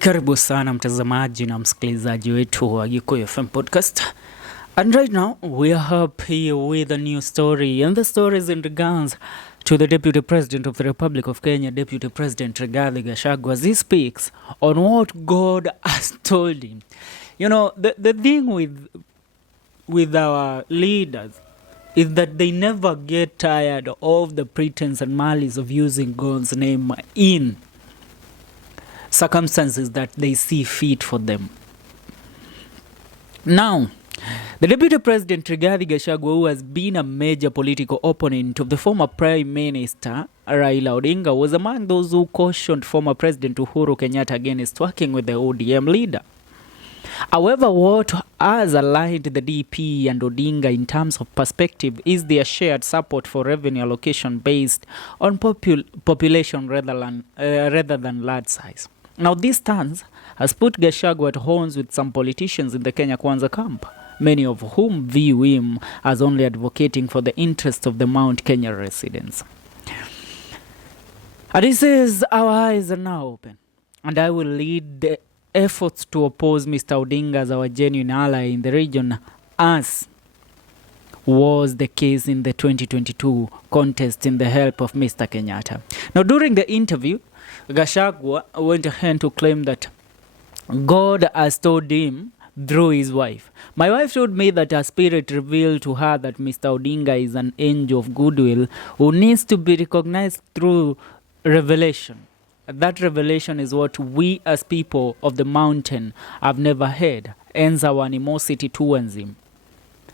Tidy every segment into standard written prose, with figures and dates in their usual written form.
Karibu sana mtazamaji na msikilizaji wetu wa Gachagua FM podcast. And right now we are up here with a new story, and the story is in regards to the Deputy President of the Republic of Kenya, Deputy President Rigathi Gachagua, as he speaks on what God has told him. You know, the thing with our leaders is that they never get tired of the pretense and malice of using God's name in circumstances that they see fit for them. Now, the Deputy President Rigathi Gachagua, who has been a major political opponent of the former Prime Minister Raila Odinga, was among those who cautioned former President Uhuru Kenyatta against working with the ODM leader. However, what has aligned the DP and Odinga in terms of perspective is their shared support for revenue allocation based on population rather than large size. Now, this stance has put Gachagua at odds with some politicians in the Kenya Kwanza camp, many of whom view him as only advocating for the interests of the Mount Kenya residents. And he says, our eyes are now open, and I will lead the efforts to oppose Mr. Odinga as our genuine ally in the region, as was the case in the 2022 contest in the help of Mr. Kenyatta. Now, during the interview, Gachagua went ahead to claim that God has told him through his wife. My wife told me that her spirit revealed to her that Mr. Odinga is an angel of goodwill who needs to be recognized through revelation. That revelation is what we as people of the mountain have never had, hence our animosity towards him.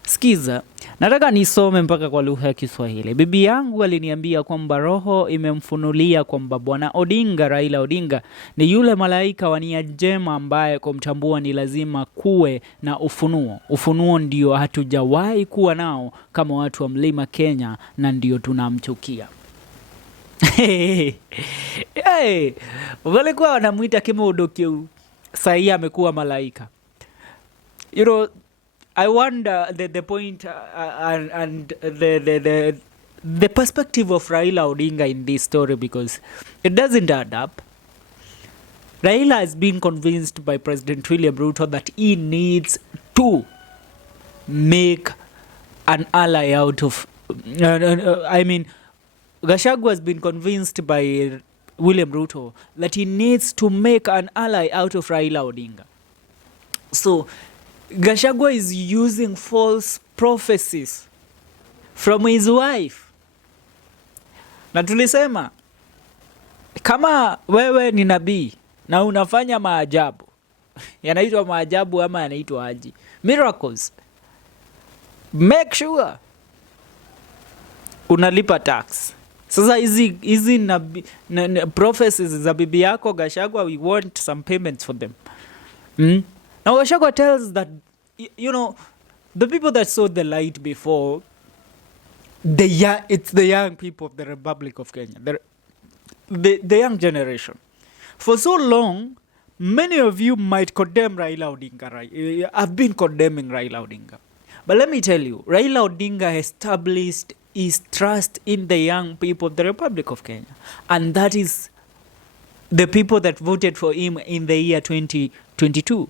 Skiza, nataka nisome mpaka kwa lugha ya Kiswahili. Bibi yangu aliniambia kwamba roho imemfunulia kwamba Bwana Odinga, Raila Odinga, ni yule malaika wa nia njema ambaye kumtambua ni lazima kuwe na ufunuo. Ufunuo ndio hatujawahi kuwa nao kama watu wa Mlima Kenya, na ndio tunamchukia. Walikuwa wanamuita Kimodo Kiu, sasa amekuwa malaika. You know, I wonder the point and the perspective of Raila Odinga in this story, because it doesn't add up. Raila has been convinced by President William Ruto that he needs to make an ally out of Gachagua has been convinced by William Ruto that he needs to make an ally out of Raila Odinga. So Gachagua is using false prophecies from his wife. Na tulisema, kama wewe ni nabii na unafanya maajabu, yanaitwa maajabu ama yanaitwa aje? Miracles. Make sure unalipa tax. Sasa hizi prophecies za bibi yako Gachagua, we want some payments for them. Now Gachagua tells that, you know, the people that saw the light before, it's the young people of the Republic of Kenya, the young generation. For so long, many of you might condemn Raila Odinga, right? I've been condemning Raila Odinga. But let me tell you, Raila Odinga established his trust in the young people of the Republic of Kenya. And that is the people that voted for him in the year 2022.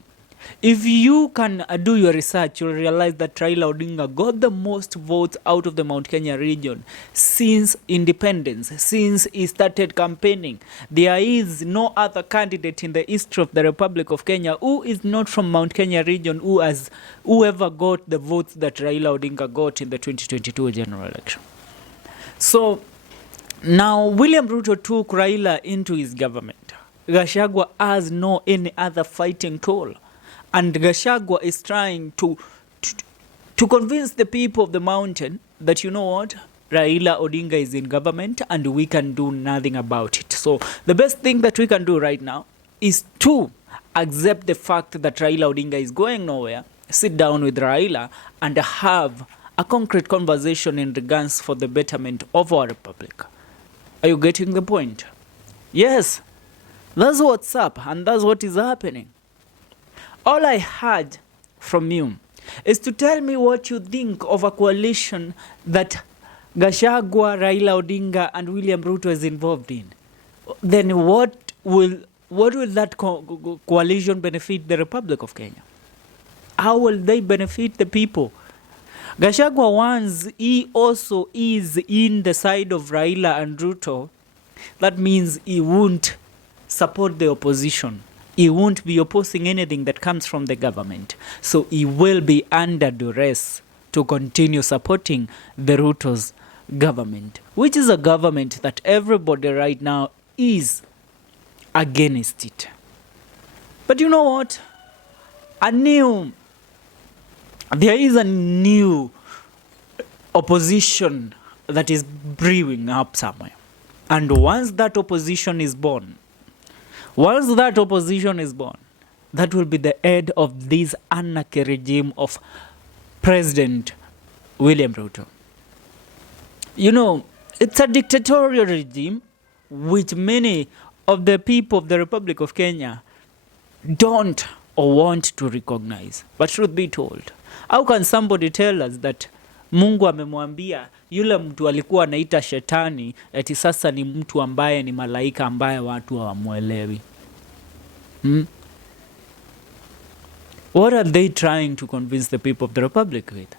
If you can do your research, you'll realize that Raila Odinga got the most votes out of the Mount Kenya region since independence, since he started campaigning. There is no other candidate in the history of the Republic of Kenya who is not from Mount Kenya region whoever got the votes that Raila Odinga got in the 2022 general election. So now William Ruto took Raila into his government. Gachagua has no any other fighting tool. And Gachagua is trying to convince the people of the mountain that, you know what, Raila Odinga is in government and we can do nothing about it. So the best thing that we can do right now is to accept the fact that Raila Odinga is going nowhere, sit down with Raila and have a concrete conversation in regards for the betterment of our republic. Are you getting the point? Yes, that's what's up and that's what is happening. All I heard from you is to tell me what you think of a coalition that Gachagua, Raila Odinga and William Ruto is involved in. Then what will what will that coalition benefit the Republic of Kenya? How will they benefit the people? Gachagua, once he also is in the side of Raila and Ruto, that means he won't support the opposition. He won't be opposing anything that comes from the government. So he will be under duress to continue supporting the Ruto's government, which is a government that everybody right now is against it. But you know what? There is a new opposition that is brewing up somewhere. And once that opposition is born, that will be the end of this anarchy regime of President William Ruto. You know, it's a dictatorial regime which many of the people of the Republic of Kenya don't or want to recognize. But truth be told, how can somebody tell us that Mungu amemwambia yule mtu alikuwa anaita shetani eti sasa ni mtu ambaye ni malaika ambaye watu hawamuelewi? What are they trying to convince the people of the Republic with?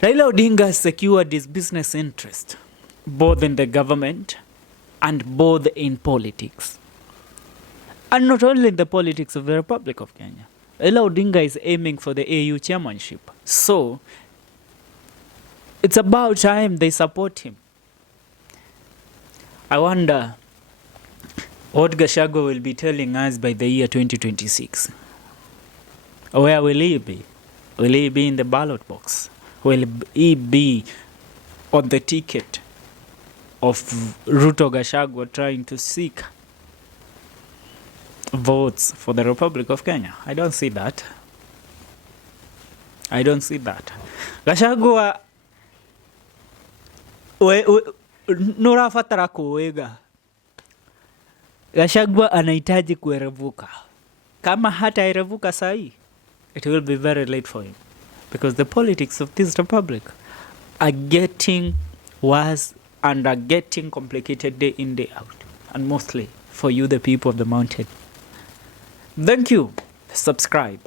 Raila Odinga has secured his business interest, both in the government and both in politics. And not only in the politics of the Republic of Kenya. Raila Odinga is aiming for the AU chairmanship. So, it's about time they support him. I wonder what Gachagua will be telling us by the year 2026. Where will he be? Will he be in the ballot box? Will he be on the ticket of Ruto Gachagua trying to seek votes for the Republic of Kenya? I don't see that. Gachagua, nurafatara kuwega. Gachagua anahitaji kuerevuka. Kama hata erevuka sahi, it will be very late for him. Because the politics of this republic are getting worse and are getting complicated day in, day out. And mostly for you, the people of the mountain. Thank you. Subscribe.